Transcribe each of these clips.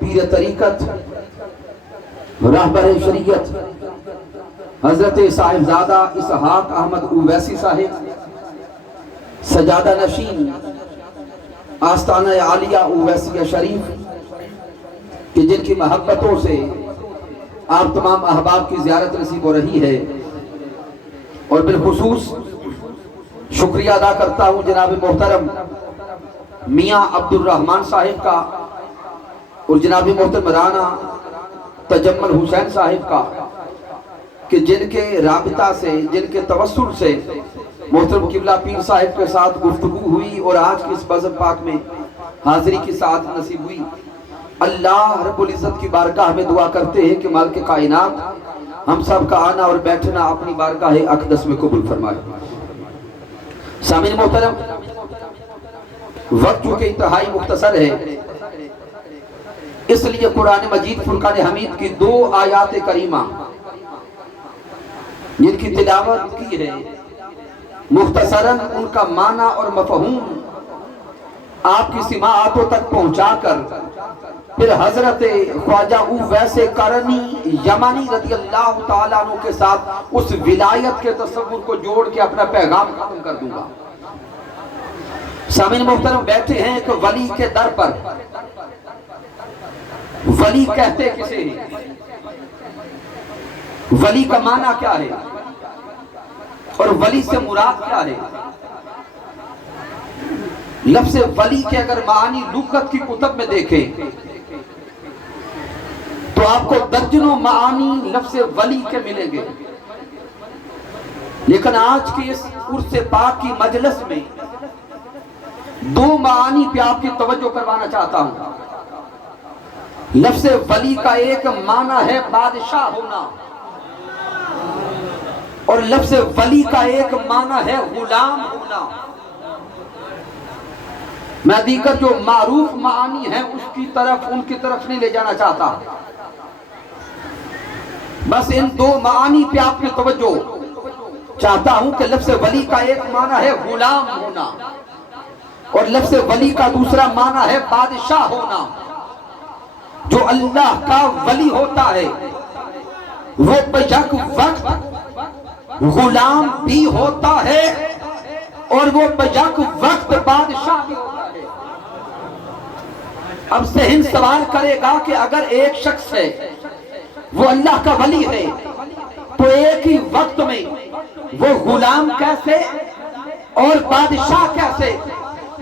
پیر طریقت رہبر شریعت حضرت صاحبزادہ اسحاق احمد اویسی صاحب، سجادہ نشین آستانہ عالیہ اویسیہ شریف، کہ جن کی محبتوں سے آپ تمام احباب کی زیارت نصیب ہو رہی ہے۔ اور بالخصوص شکریہ ادا کرتا ہوں جناب محترم میاں عبد الرحمن صاحب کا اور جناب محترم رانا تجمل حسین صاحب کا، کہ جن کے رابطہ سے، جن کے توسل سے محترم قبلہ پیر صاحب کے ساتھ گفتگو ہوئی اور آج کی اس بزم پاک میں حاضری کی ساتھ نصیب ہوئی۔ اللہ رب العزت کی بارگاہ میں دعا کرتے ہیں کہ مالک کائنات ہم سب کا آنا اور بیٹھنا اپنی بارگاہ اقدس میں قبول فرمائے۔ سامعین محترم، وقت چونکہ انتہائی مختصر ہے، اس لیے قرآن مجید فرقان حمید کی 2 آیات کریمہ جن کی تلاوت کی ہے، مختصراً ان کا معنی اور مفہوم آپ کی سماعتوں تک پہنچا کر پھر حضرت خواجہ اویس کرنی یمانی رضی اللہ تعالیٰ عنہ کے ساتھ اس ولایت کے تصور کو جوڑ کے اپنا پیغام ختم کر دوں گا۔ سامعین محترم، بیٹھے ہیں ایک ولی کے در پر۔ ولی کہتے کسے ہیں؟ ولی کا معنی کیا ہے اور ولی سے مراد کیا ہے؟ لفظ ولی کے اگر معنی لغت کی کتب میں دیکھیں تو آپ کو درجنوں معانی لفظ ولی کے ملیں گے، لیکن آج کی اس عرس پاک کی مجلس میں 2 معانی پہ آپ کی توجہ کروانا چاہتا ہوں۔ لفظ ولی کا ایک معنی ہے بادشاہ ہونا، اور لفظ ولی کا ایک معنی ہے غلام ہونا۔ میں دیگر جو معروف معانی ہیں ان کی طرف نہیں لے جانا چاہتا، بس ان 2 معانی پہ آپ کی توجہ چاہتا ہوں کہ لفظ ولی کا ایک معنی ہے غلام ہونا، اور لفظ ولی کا دوسرا معنی ہے بادشاہ ہونا۔ جو اللہ کا ولی ہوتا ہے وہ بیک وقت غلام بھی ہوتا ہے اور وہ بیک وقت بادشاہ بھی ہوتا ہے۔ اب ذہن سوال کرے گا کہ اگر ایک شخص ہے وہ اللہ کا ولی ہے تو ایک ہی وقت میں وہ غلام کیسے اور بادشاہ کیسے؟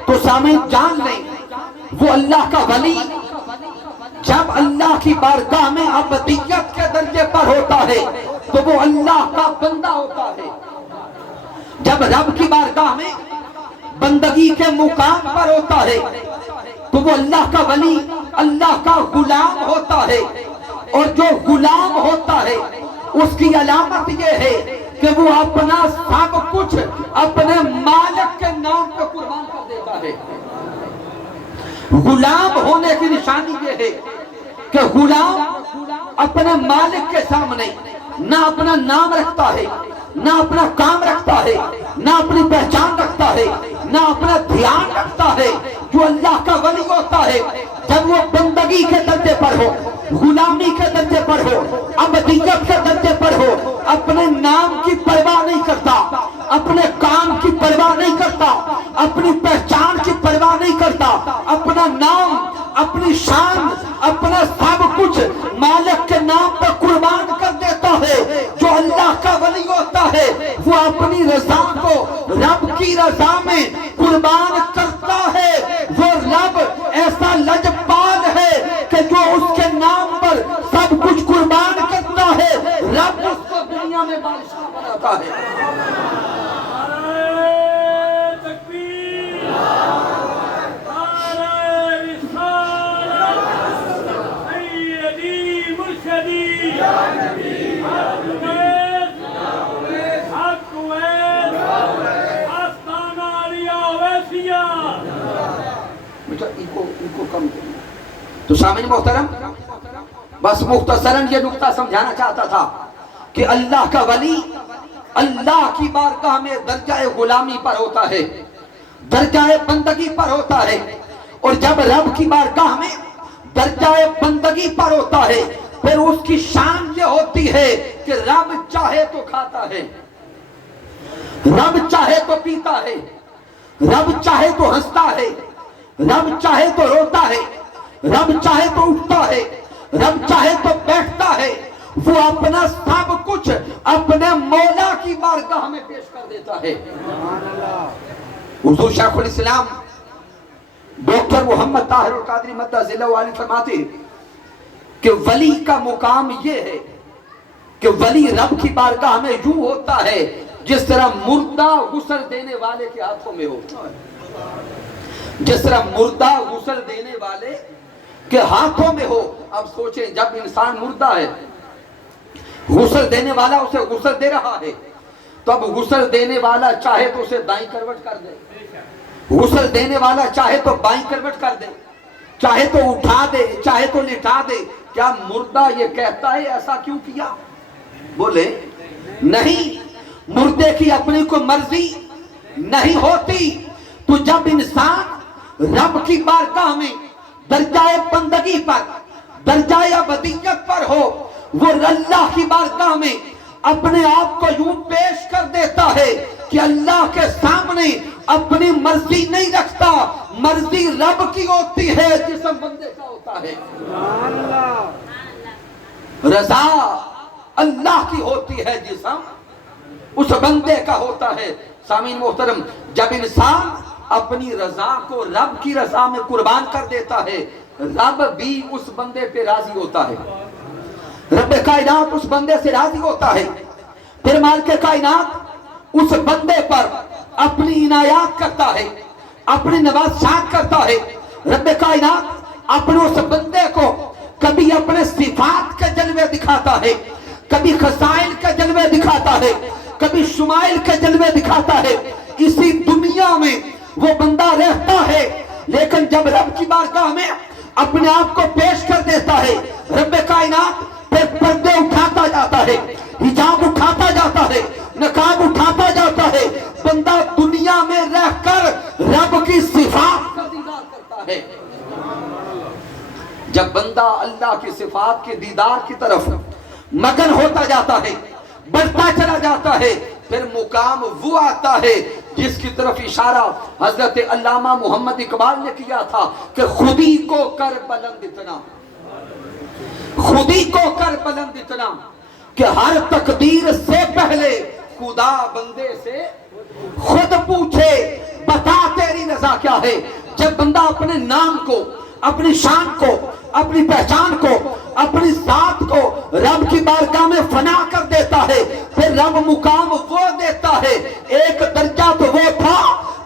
تو سامعین جان لیں، وہ اللہ کا ولی جب اللہ کی بارگاہ میں عبدیت کے درجے پر ہوتا ہے تو وہ اللہ کا بندہ ہوتا ہے، جب رب کی بارگاہ میں بندگی کے مقام پر ہوتا ہے تو وہ اللہ کا ولی، اللہ کا غلام ہوتا ہے۔ اور جو غلام ہوتا ہے اس کی علامت یہ ہے کہ وہ اپنا سب کچھ اپنے مالک کے نام پہ قربان کر دیتا ہے۔ غلام ہونے کی نشانی یہ ہے کہ غلام اپنے مالک کے سامنے نہ اپنا نام رکھتا ہے، نہ اپنا کام رکھتا ہے، نہ اپنی پہچان رکھتا ہے، نہ اپنا دھیان رکھتا ہے۔ جو اللہ کا ولی ہوتا ہے جب وہ بندگی کے درجے پر ہو، غلامی کے درجے پر ہو، عبدیت کے درجے پر ہو، اپنے نام کی پرواہ نہیں کرتا، اپنے کام کی پرواہ نہیں کرتا، اپنی پہچان کی پرواہ نہیں کرتا، اپنا نام، اپنی شان، اپنا سب کچھ مالک کے نام پر قربان کر دیتا ہے۔ جو اللہ کا ولی ہوتا ہے وہ اپنی رضا کو رب کی رضا میں قربان کرتا ہے۔ وہ رب ایسا لجپال ہے کہ جو اس کے نام پر سب کچھ قربان کرتا ہے، رب اس کو دنیا میں بادشاہ بناتا ہے۔ تو سامعین محترم، بس مختصراً یہ نقطہ سمجھانا چاہتا تھا کہ اللہ کا ولی اللہ کی بارگاہ میں درجہ غلامی پر ہوتا ہے، درجہ بندگی پر ہوتا ہے، اور جب رب کی بارگاہ میں درجہ بندگی پر ہوتا ہے، پھر اس کی شان یہ ہوتی ہے کہ رب چاہے تو کھاتا ہے، رب چاہے تو پیتا ہے، رب چاہے تو ہنستا ہے، رب چاہے تو روتا ہے، رب چاہے تو اٹھتا ہے، رب چاہے تو بیٹھتا ہے۔ وہ اپنا سب کچھ اپنے مولا کی بارگاہ میں پیش کر دیتا ہے۔ حضور شیخ الاسلام ڈاکٹر محمد طاہر القادری مدہ ذلہ علی فرماتے کہ ولی کا مقام یہ ہے کہ ولی رب کی بارگاہ میں یوں ہوتا ہے جس طرح مردہ غسل دینے والے کے ہاتھوں میں ہوتا ہے، جس طرح مردہ غسل دینے والے کے ہاتھوں میں ہو۔ اب سوچیں، جب انسان مردہ ہے، غسل دینے والا اسے غسل دے رہا ہے، تو اب غسل دینے والا چاہے تو اسے دائیں کروٹ کر دے، غسل دینے والا چاہے تو بائیں کروٹ کر دے، چاہے تو اٹھا دے، چاہے تو لٹا دے۔ کیا مردہ یہ کہتا ہے ایسا کیوں کیا؟ بولے نہیں، مردے کی اپنی کوئی مرضی نہیں ہوتی۔ تو جب انسان رب کی بارگاہ میں درجہ بندگی پر، درجہ ابدیت پر ہو، وہ اللہ کی بارگاہ میں اپنے آپ کو یوں پیش کر دیتا ہے کہ اللہ کے سامنے اپنی مرضی نہیں رکھتا، مرضی رب کی ہوتی ہے، جسم بندے کا ہوتا ہے۔ رضا اللہ کی ہوتی ہے، جسم اس بندے کا ہوتا ہے۔ سامعین محترم، جب انسان اپنی رضا کو رب کی رضا میں قربان کر دیتا ہے، رب بھی اس بندے پہ راضی ہوتا ہے، رب کائنات اس بندے سے راضی ہوتا ہے۔ پھر مالک کائنات اس بندے پر اپنی عنایات کرتا ہے، اپنی نوازشات کرتا ہے۔ رب کائنات اپنے اس بندے کو کبھی اپنے صفات کے جلوے دکھاتا ہے، کبھی خصائل کے جلوے دکھاتا ہے، کبھی شمائل کے جلوے دکھاتا ہے۔ اسی دنیا میں وہ بندہ رہتا ہے، لیکن جب رب کی بارگاہ میں اپنے آپ کو پیش کر دیتا ہے، رب کائنات پھر پردے اٹھاتا جاتا ہے، حجاب اٹھاتا جاتا ہے، نقاب اٹھاتا جاتا ہے۔ بندہ دنیا میں رہ کر رب کی صفات کا دیدار کرتا ہے۔ جب بندہ اللہ کی صفات کے دیدار کی طرف مگن ہوتا جاتا ہے، بڑھتا چلا جاتا ہے، پھر مقام وہ آتا ہے جس کی طرف اشارہ حضرت علامہ محمد اقبال نے کیا تھا کہ خودی کو کر بلند اتنا، خودی کو کر بلند اتنا کہ ہر تقدیر سے پہلے خدا بندے سے خود پوچھے بتا تیری رضا کیا ہے۔ جب بندہ اپنے نام کو، اپنی شان کو، اپنی پہچان کو، اپنی ذات کو رب کی بارگاہ میں فنا کر دیتا ہے، پھر رب مقام وہ دیتا ہے۔ ایک درجہ تو وہ تھا،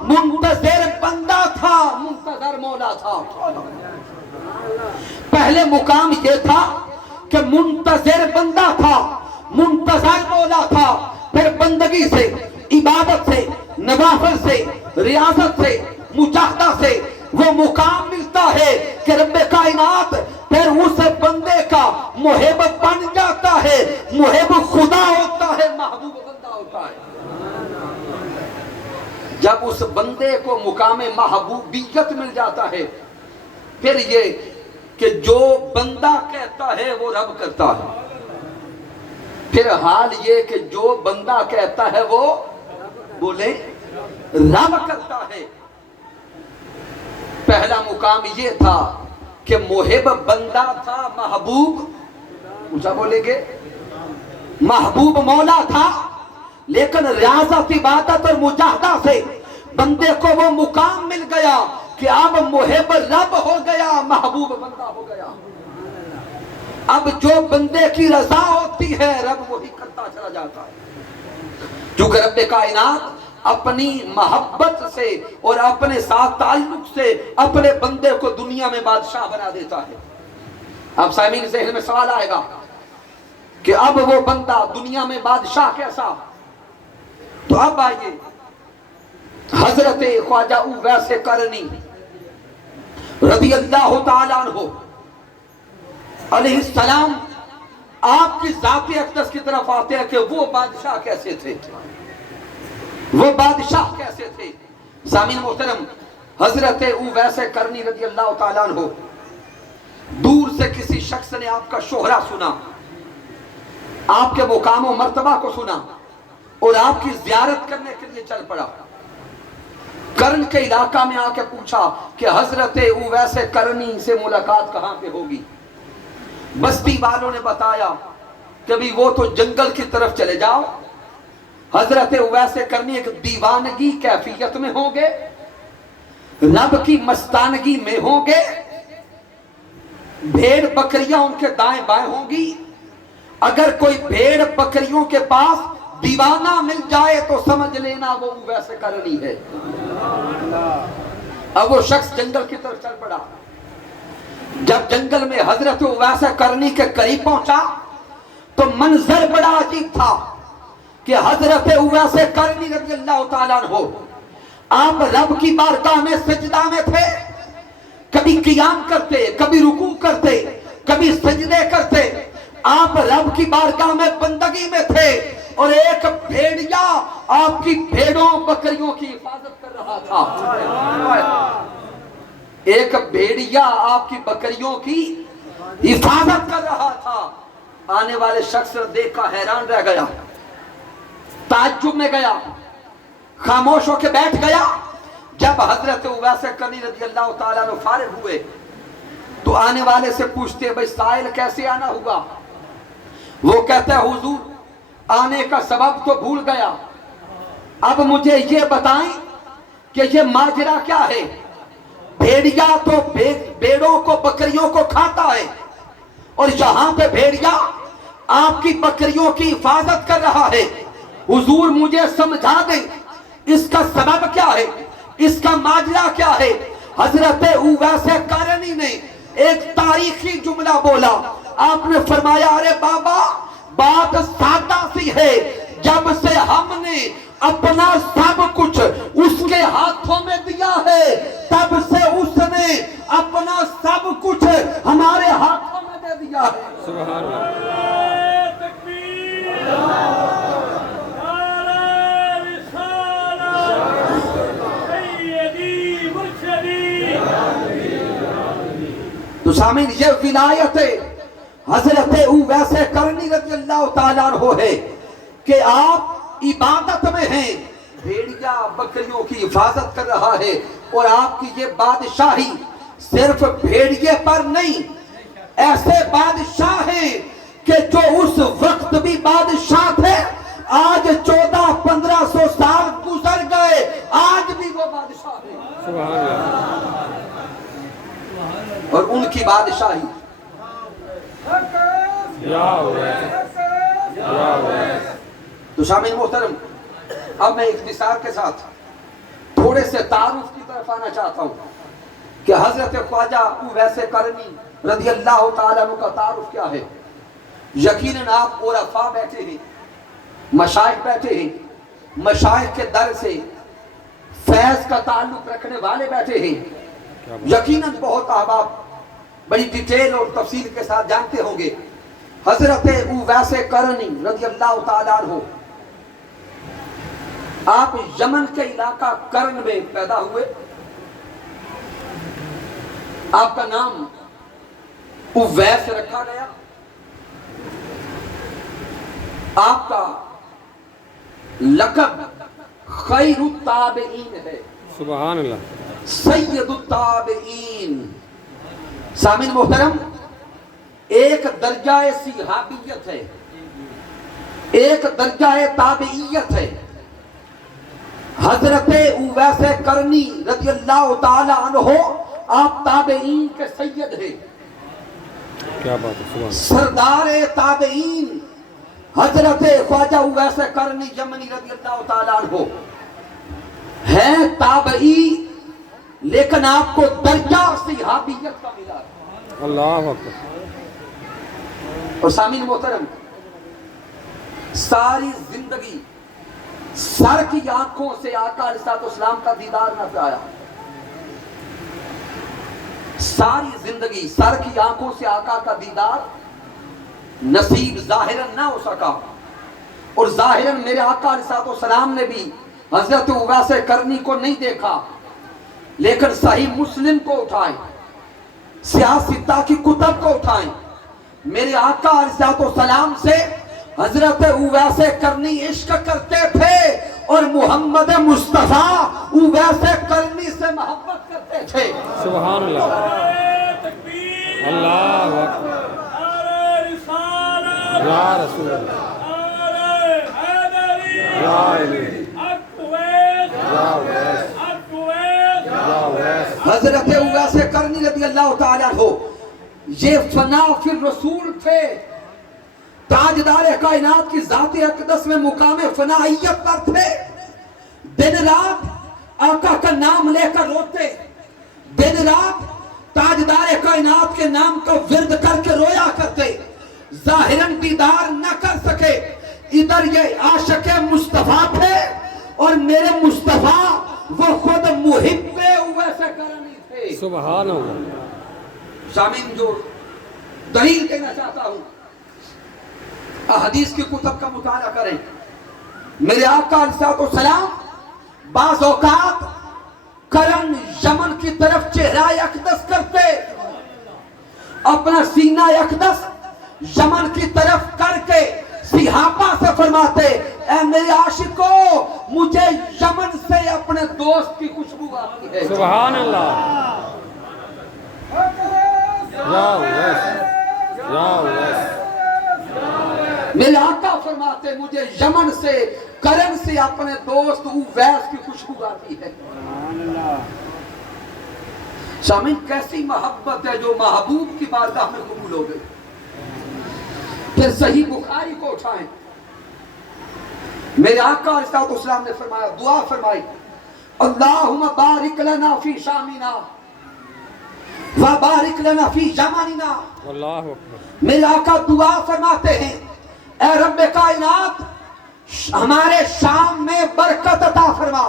منتظر بندہ تھا، منتظر مولا تھا۔ پہلے مقام یہ تھا کہ منتظر بندہ تھا، منتظر مولا تھا، پھر بندگی سے، عبادت سے، نوافل سے، ریاضت سے، مجاہدہ سے وہ مقام ملتا ہے کہ رب کائنات پھر اس بندے کا محب بن جاتا ہے، محب خدا ہوتا ہے، محبوب بندہ ہوتا ہے۔ جب اس بندے کو مقام محبوبیت مل جاتا ہے، پھر یہ کہ جو بندہ کہتا ہے وہ رب کرتا ہے۔ پھر حال یہ کہ جو بندہ کہتا ہے وہ بولے رب کرتا ہے۔ پہلا مقام یہ تھا کہ محب بندہ تھا، محبوب اونچا بولیں گے، محبوب مولا تھا، لیکن ریاضت، عبادت اور مجاہدہ سے بندے کو وہ مقام مل گیا کہ اب محب رب ہو گیا، محبوب بندہ ہو گیا۔ اب جو بندے کی رضا ہوتی ہے رب وہی کرتا چلا جاتا ہے، کیونکہ رب کائنات اپنی محبت سے اور اپنے ساتھ تعلق سے اپنے بندے کو دنیا میں بادشاہ بنا دیتا ہے۔ اب سامعین ذہن میں سوال آئے گا کہ اب وہ بندہ دنیا میں بادشاہ کیسا؟ تو اب آئیے، حضرت خواجہ اویس کرنی رضی اللہ تعالیٰ عنہ علیہ السلام آپ کی ذات اقدس کی طرف آتے ہیں کہ وہ بادشاہ کیسے تھے، وہ بادشاہ کیسے تھے۔ سامعین محترم، حضرت اویس کرنی رضی اللہ تعالیٰ عنہ سے کسی شخص نے آپ کا شہرہ سنا، آپ کے مقام و مرتبہ کو سنا اور آپ کی زیارت کرنے کے لیے چل پڑا، کرن کے علاقہ میں آ کے پوچھا کہ حضرت اویس کرنی سے ملاقات کہاں پہ ہوگی؟ بستی والوں نے بتایا کہ بھی وہ تو جنگل کی طرف چلے جاؤ، حضرت اویس کرنی ایک دیوانگی کیفیت میں ہوں گے، رب کی مستانگی میں ہوں گے، بھیڑ بکریاں ان کے دائیں بائیں ہوں گی، اگر کوئی بھیڑ بکریوں کے پاس دیوانہ مل جائے تو سمجھ لینا وہ اویس کرنی ہے۔ اب وہ شخص جنگل کی طرف چل پڑا، جب جنگل میں حضرت اویس کرنی کے قریب پہنچا تو منظر بڑا عجیب تھا کہ حضرت اویس کرنی رضی اللہ تعالیٰ عنہ آپ رب کی بارگاہ میں سجدہ میں تھے، کبھی قیام کرتے، کبھی رکوع کرتے، کبھی سجدے کرتے، آپ رب کی بارگاہ میں بندگی میں تھے، اور ایک بھیڑیا آپ کی بھیڑوں بکریوں کی حفاظت کر رہا تھا، ایک بھیڑیا آپ کی بکریوں کی حفاظت کر رہا تھا۔ آنے والے شخص نے دیکھا، حیران رہ گیا، تعجب میں گیا، خاموش ہو کے بیٹھ گیا۔ جب حضرت اویس کرنی رضی اللہ تعالیٰ عنہ فارغ ہوئے تو آنے والے سے پوچھتے بھئی سائل کیسے آنا ہوا؟ وہ کہتا ہے حضور آنے کا سبب تو بھول گیا، اب مجھے یہ بتائیں کہ یہ ماجرا کیا ہے؟ بھیڑیا تو بھیڑوں کو بکریوں کو کھاتا ہے اور یہاں پہ بھیڑیا آپ کی بکریوں کی حفاظت کر رہا ہے، حضور مجھے سمجھا دیں اس کا سبب کیا ہے، اس کا ماجرا کیا ہے؟ حضرت اویس کرنی نے ایک تاریخی جملہ بولا، آپ نے فرمایا ارے بابا بات سادہ سی ہے، جب سے ہم نے اپنا سب کچھ اس کے ہاتھوں میں دیا ہے تب سے اس نے اپنا سب کچھ ہمارے ہاتھوں میں دے دیا ہے۔ سبحان اللہ، تکبیر، نعرہ رسالت، سیدی مرشدی۔ تو سامعین یہ ولایت حضرت اویس کرنی رضی اللہ تعالیٰ عنہ ہے کہ آپ عبادت میں ہیں، بھیڑیا بکریوں کی حفاظت کر رہا ہے، اور آپ کی یہ بادشاہی صرف بھیڑیے پر نہیں، ایسے بادشاہ ہیں کہ جو اس وقت بھی بادشاہ تھے، آج 1400-1500 سال گزر گئے، آج بھی وہ بادشاہ ہیں، سبحان اللہ، اور ان کی بادشاہی تو شامل محترم، اب میں اختصار کے ساتھ تھوڑے سے تعارف کی طرف آنا چاہتا ہوں کہ حضرت خواجہ اویس کرنی رضی اللہ تعالیٰ عنہ کا تعارف کیا ہے۔ یقیناً آپ عرفاء بیٹھے ہیں، مشائخ بیٹھے ہیں، مشائخ کے در سے فیض کا تعلق رکھنے والے بیٹھے ہیں، یقیناً بہت احباب بڑی ڈیٹیل اور تفصیل کے ساتھ جانتے ہوں گے۔ حضرت اویس کرنی رضی اللہ تعالیٰ عنہ آپ یمن کے علاقہ کرن میں پیدا ہوئے، آپ کا نام اویس رکھا گیا، آپ کا لقب خیر التابعین ہے، سبحان اللہ، سید التابعین۔ سامعین محترم، ایک درجہ صحابیت ہے، ایک درجہ تابعیت ہے۔ حضرت اویس کرنی رضی اللہ تعالی عنہ آپ تابعین کے سید ہیں، کیا بات ہے، سردار تابعین حضرت خواجہ اویس کرنی یمنی رضی اللہ تعالی عنہ ہیں تابعی، لیکن آپ کو درجہ صحابیت کا ملا، اللہ اکبر۔ اور سامعین محترم، ساری زندگی سر کی آنکھوں سے آقا علیہ السلام کا دیدار نہ پایا، ساری زندگی سر کی آنکھوں سے آقا کا دیدار نصیب ظاہراً نہ ہو سکا، اور ظاہراً میرے آقا علیہ السلام نے بھی حضرت اویس کرنی کو نہیں دیکھا، لیکن صحیح مسلم کو اٹھائے، سیاستہ کی کتب کو اٹھائیں. میرے آقا علیہ السلام سے حضرت اویس کرنی عشق کرتے تھے اور محمد مصطفیٰ اویس کرنی سے محبت کرتے تھے. سبحان اللہ. اللہ اکبر. یا رسول اللہ. یا علی. حضرت اویس کرنی رضی اللہ تعالیٰ عنہ یہ فنا فی الرسول تھے، تاجدار کائنات کی ذات اقدس میں مقام فنائیت پر تھے. دن رات آقا کا نام لے کر روتے، دن رات تاجدار کائنات کے نام کا ورد کر کے رویا کرتے. ظاہراً دیدار نہ کر سکے. ادھر یہ عاشق مصطفیٰ تھے اور میرے مصطفیٰ وہ خود محب اویس کرنی تھے. سبحان اللہ. سامعین جو دلیل کہنا چاہتا ہوں، احادیث کی کتب کا مطالعہ کریں. میرے آقا علیہ السلام بعض اوقات کرن یمن کی طرف چہرہ اقدس کرتے، اپنا سینہ اقدس یمن کی طرف کر کے صحابہ سے فرماتے، اے میرے عاشقو مجھے یمن سے اپنے دوست کی خوشبو آتی ہے. سبحان اللہ. یا اویس. یا اویس. میرے آقا فرماتے مجھے یمن سے کرن سے اپنے دوست اویس کی خوشبو آتی ہے. سامعین کیسی محبت ہے جو محبوب کی بارگاہ میں قبول ہو گئی. پھر صحیح بخاری کو اٹھائیں. میرے آقا علیہ السلام نے فرمایا، دعا فرمائی، اللہم بارک لنا فی شامنا وبارک لنا فی یمننا. اللہ اکبر. میرے آقا دعا فرماتے ہیں، اے رب کائنات ہمارے شام میں برکت عطا فرما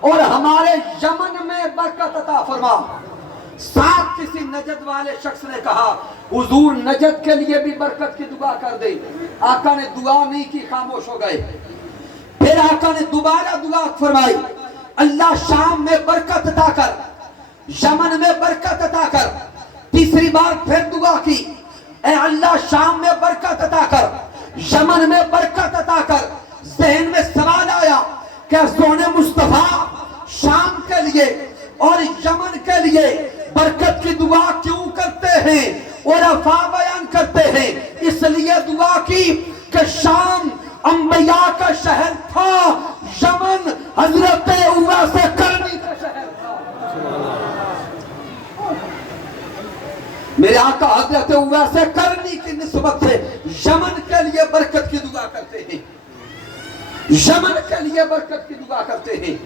اور ہمارے یمن میں برکت عطا فرما. ساتھ کسی نجد والے شخص نے کہا حضور نجد کے لیے بھی برکت کی دعا کر دے. آقا نے دعا نہیں کی، خاموش ہو گئے. پھر آقا نے دوبارہ دعا فرمائی، اللہ شام میں برکت عطا کر، یمن میں برکت عطا کر. تیسری بار پھر دعا کی، اے اللہ شام میں برکت عطا کر، یمن میں برکت عطا کر. ذہن میں سوال آیا کہ سونے مصطفیٰ شام کے لیے اور یمن کے لیے برکت کی دعا کیوں کرتے ہیں؟ عرفاء بیان کرتے ہیں اس لیے دعا کی کہ شام انبیاء کا شہر تھا، یمن حضرت اویس کرنی کا شہر تھا. میرے آقا حضرت اویس کرنی کی نسبت سے یمن کے لیے برکت کی دعا کرتے ہیں، یمن کے لیے برکت کی دعا کرتے ہیں.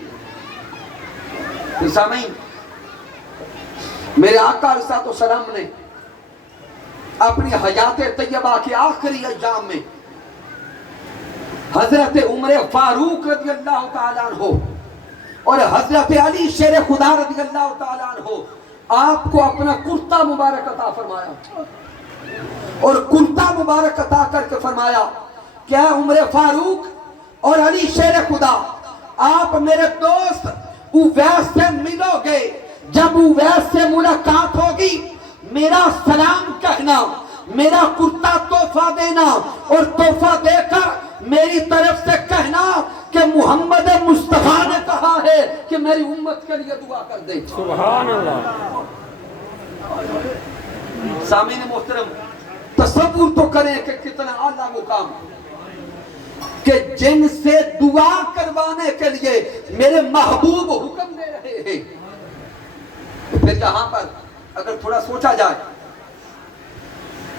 سامعین میرے آقا علیہ السلام نے اپنی حیات طیبہ کے آخری ایام میں حضرت عمر فاروق رضی اللہ تعالیٰ عنہ اور حضرت علی شیر خدا رضی اللہ تعالیٰ عنہ آپ کو اپنا کرتا مبارک عطا فرمایا اور کرتا مبارک عطا کر کے فرمایا کہ اے عمر فاروق اور علی شیر خدا آپ میرے دوست اویس سے ملو گے. جب اویس سے ملاقات ہوگی میرا سلام کہنا، میرا کرتا تحفہ دینا اور تحفہ دے کر میری طرف سے کہنا کہ محمد مصطفیٰ نے کہا ہے کہ میری امت کے لیے دعا کر دے. سبحان اللہ. سامعین محترم تصور تو کریں کہ کتنا اعلیٰ مقام کہ جن سے دعا کروانے کے لیے میرے محبوب حکم دے رہے ہیں. پھر یہاں پر اگر تھوڑا سوچا جائے،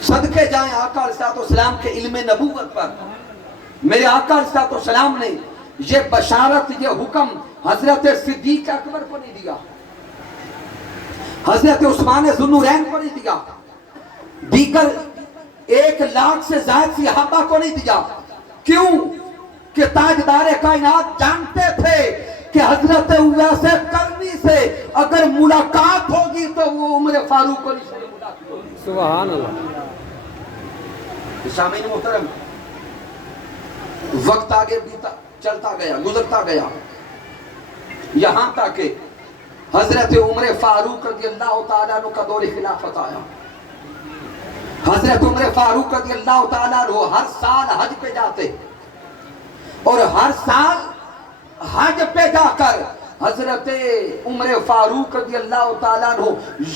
صدقے جائیں آقا علیہ السلام کے علم نبوت پر. میرے آقا علیہ السلام نے یہ بشارت، یہ حکم حضرت صدیق اکبر کو نہیں دیا، حضرت عثمان ذو النورین کو نہیں دیا، دیگر 1,00,000 سے زائد صحابہ کو نہیں دیا. کیوں کہ تاجدار کائنات جانتے تھے کہ حضرت اویس کرنی سے اگر ملاقات ہوگی تو وہ عمر فاروق کو نہیں ملاقات ہوگی. سبحان اللہ. سامعین محترم وقت آگے چلتا گیا، گزرتا گیا، یہاں تک کہ حضرت عمر فاروق رضی اللہ تعالیٰ عنہ کا دور خلافت آیا. حضرت عمر فاروق رضی اللہ تعالیٰ عنہ ہر سال حج پہ جاتے اور ہر سال حج پہ جا کر حضرت عمر فاروق رضی اللہ تعالیٰ عنہ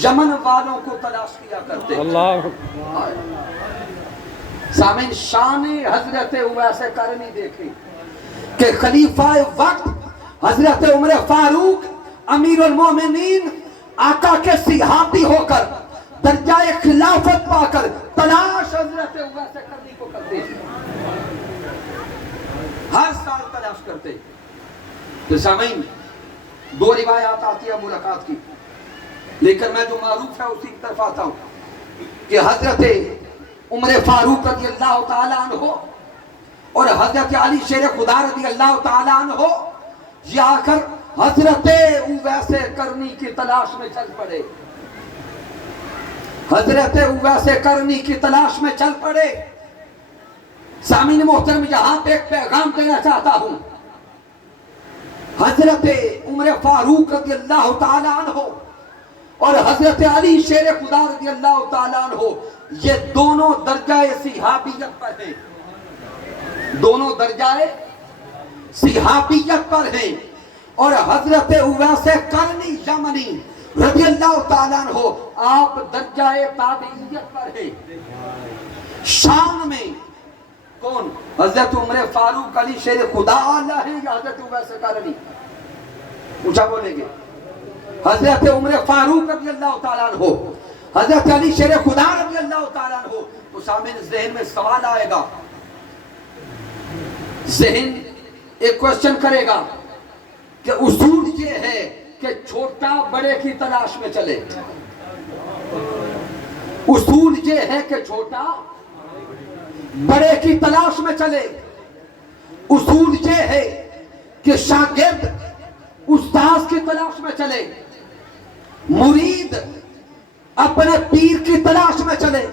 یمن والوں کو تلاش کیا کرتے. اللہ سامعین شان حضرت اویس کرنی دیکھیں کہ خلیفہ وقت حضرت عمر فاروق امیر المومنین آقا کے صحابی ہو کر درجہ خلافت پا کر تلاش حضرت اویس کرنی کو کرتے ہیں. ہر سال تلاش کرتے. تو سامعین دو روایات آتی ہے ملاقات کی، لیکن میں جو معروف ہے اسی کی طرف آتا ہوں کہ حضرت عمر فاروق رضی اللہ تعالیٰ عنہ اور حضرت علی شیر خدا رضی اللہ تعالیٰ عنہ یہ آ کر حضرت اویس کرنی کی تلاش میں چل پڑے. حضرت اویس کرنی کی تلاش میں چل پڑے. سامعین محترم یہاں پہ ایک پیغام دینا چاہتا ہوں. حضرت عمر فاروق رضی اللہ تعالیٰ عنہ اور حضرت علی شیر خدا رضی اللہ تعالیٰ عنہ یہ دونوں درجہ صحابیت پر ہیں. دونوں درجہ صحابیت پر ہیں. اور حضرت اویس کرنی یمنی رضی اللہ تعالیٰ عنہ آپ درجہ تابعیت پر ہیں. شان میں کون؟ حضرت عمر فاروق علی شیر خدا اللہ ہے یا حضرت اویس کرنی؟ اونچا بولیں گے. حضرت عمر فاروق رضی اللہ تعالیٰ عنہ، حضرت علی شیر خدا رضی اللہ تعالیٰ عنہ. تو سامنے ذہن میں سوال آئے گا، ذہن ایک کوشچن کرے گا کہ اصول یہ ہے کہ چھوٹا بڑے کی تلاش میں چلے. اصول یہ ہے کہ چھوٹا بڑے کی تلاش میں چلے. اصول یہ ہے کہ شاگرد استاذ کی تلاش میں چلے، مرید اپنے پیر کی تلاش میں چلے،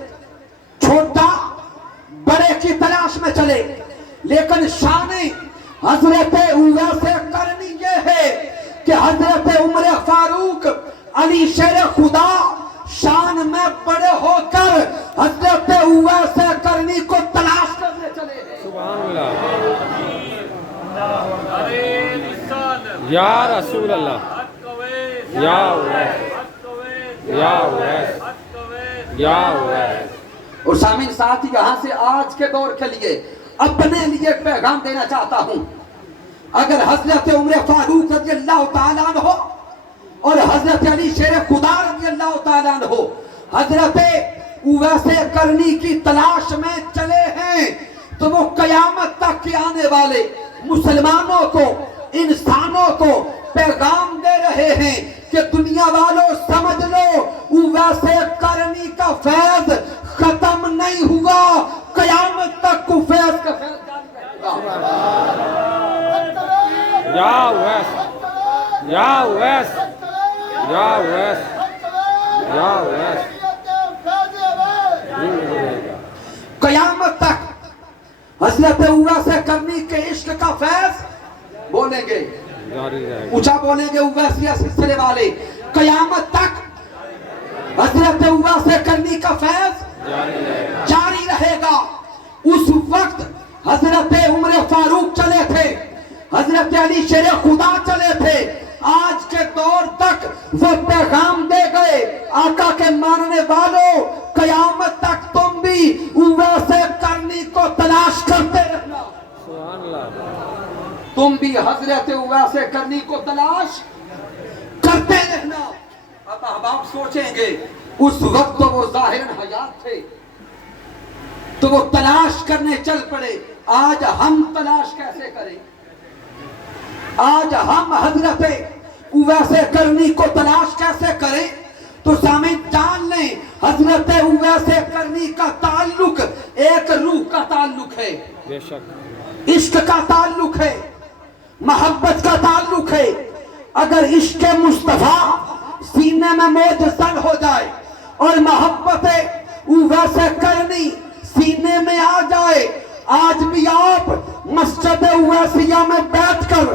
چھوٹا بڑے کی تلاش میں چلے. لیکن شان حضرت اویس کرنی یہ ہے کہ حضرت عمر فاروق علی شیر خدا شان میں بڑے ہو کر حضرت اویس کرنی کو تلاش کرنے چلے ہیں. سبحان اللہ. یا رسول اللہ، یا اویس، یا اویس، یا اویس. اور سامعین ساتھ ہی یہاں سے آج کے دور کے لیے اپنے لیے پیغام دینا چاہتا ہوں. اگر حضرت عمر فاروق رضی اللہ تعالیٰ عنہ اور حضرت علی شیر خدا رضی اللہ تعالیٰ عنہ حضرت اویس کرنی کی تلاش میں چلے ہیں تو وہ قیامت تک کے آنے والے مسلمانوں کو، انسانوں کو پیغام دے رہے ہیں کہ دنیا والوں سمجھ لو اویس کرنی کا فیض ختم نہیں ہوا، قیامت تک کو فیض کا فیض جاری رہے گا. یا اویس، یا اویس، یا اویس، یا اویس. قیامت تک حضرت اویس کرنی کے عشق کا فیض بولیں گے، جاری رہے گا. اونچا بولیں گے اویسیہ سلسلے والے. قیامت تک حضرت اویس کرنی کا فیض جاری رہے گا. اس وقت حضرت عمر فاروق چلے تھے، حضرت علی شیر خدا چلے تھے. آج کے دور تک وہ پیغام دے گئے آقا کے ماننے والوں، قیامت تک تم بھی اویس کرنی کو تلاش کرتے رہنا. سبحان اللہ. تم بھی حضرت اویس کرنی کو تلاش کرتے رہنا. اب احباب سوچیں گے اس وقت تو وہ ظاہراً حیات تھے تو وہ تلاش کرنے چل پڑے. آج ہم تلاش کیسے کریں؟ آج ہم حضرت اویس کرنی کو تلاش کیسے کریں؟ تو سامعین جان لیں حضرت اویس کرنی کا تعلق ایک روح کا تعلق ہے، بے شک عشق کا تعلق ہے، محبت کا تعلق ہے. اگر عشق مصطفیٰ سینے میں موجزن ہو جائے اور محبت اویس کرنی سینے میں آ جائے، آج بھی آپ مسجد اویسیہ میں بیٹھ کر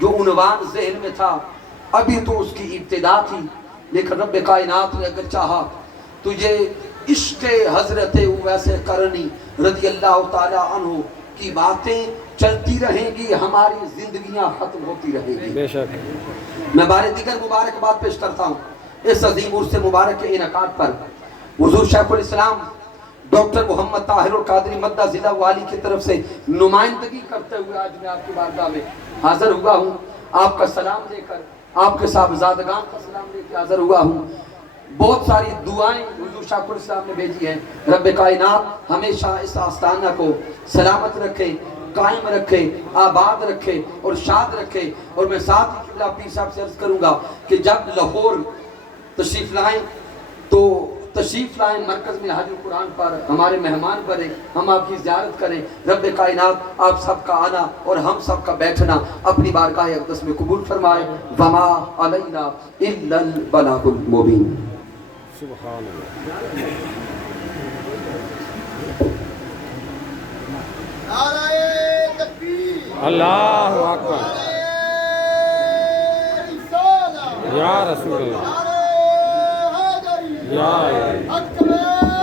جو عنوان ذہن میں تھا ابھی تو اس کی ابتدا تھی، لیکن رب کائنات نے اگر چاہا تجھے عشق حضرت اویس قرنی رضی اللہ تعالیٰ عنہ کی باتیں چلتی رہیں گی، ہماری زندگیاں ختم ہوتی رہیں گی۔ بے شک میں بارے دیگر مبارکباد پیش کرتا ہوں اس عظیم عرص مبارک کے انعقاد پر۔ حضور شیخ الاسلام ڈاکٹر محمد طاہر القادری مدہ ضلع والی کی طرف سے نمائندگی کرتے ہوئے آج میں آپ کی بارگاہ میں حاضر ہوا ہوں، آپ کا سلام لے کر، آپ کے صاحبزادگان کا سلام لے کے حاضر ہوا ہوں۔ بہت ساری دعائیں حضور شیخ الاسلام نے بھیجی ہیں، رب کائنات ہمیشہ اس آستانہ کو سلامت رکھے، قائم رکھے، آباد رکھے اور شاد رکھے۔ اور میں ساتھ ہی قبلہ پیر صاحب سے عرض کروں گا کہ جب لاہور تشریف لائیں تو تشریف لائیں مرکز میں حج القرآن پر، ہمارے مہمان بنے، ہم آپ کی زیارت کریں۔ رب کائنات آپ سب کا آنا اور ہم سب کا بیٹھنا اپنی بارگاہ اقدس میں قبول فرمائے۔ وما علینا الا البلاغ المبین۔ سبحان اللہ۔ نعرہ تکبیر، اللہ اکبر، نعرہ رسالہ، یا رسول اللہ، نعرہ حیدری، یا حق میں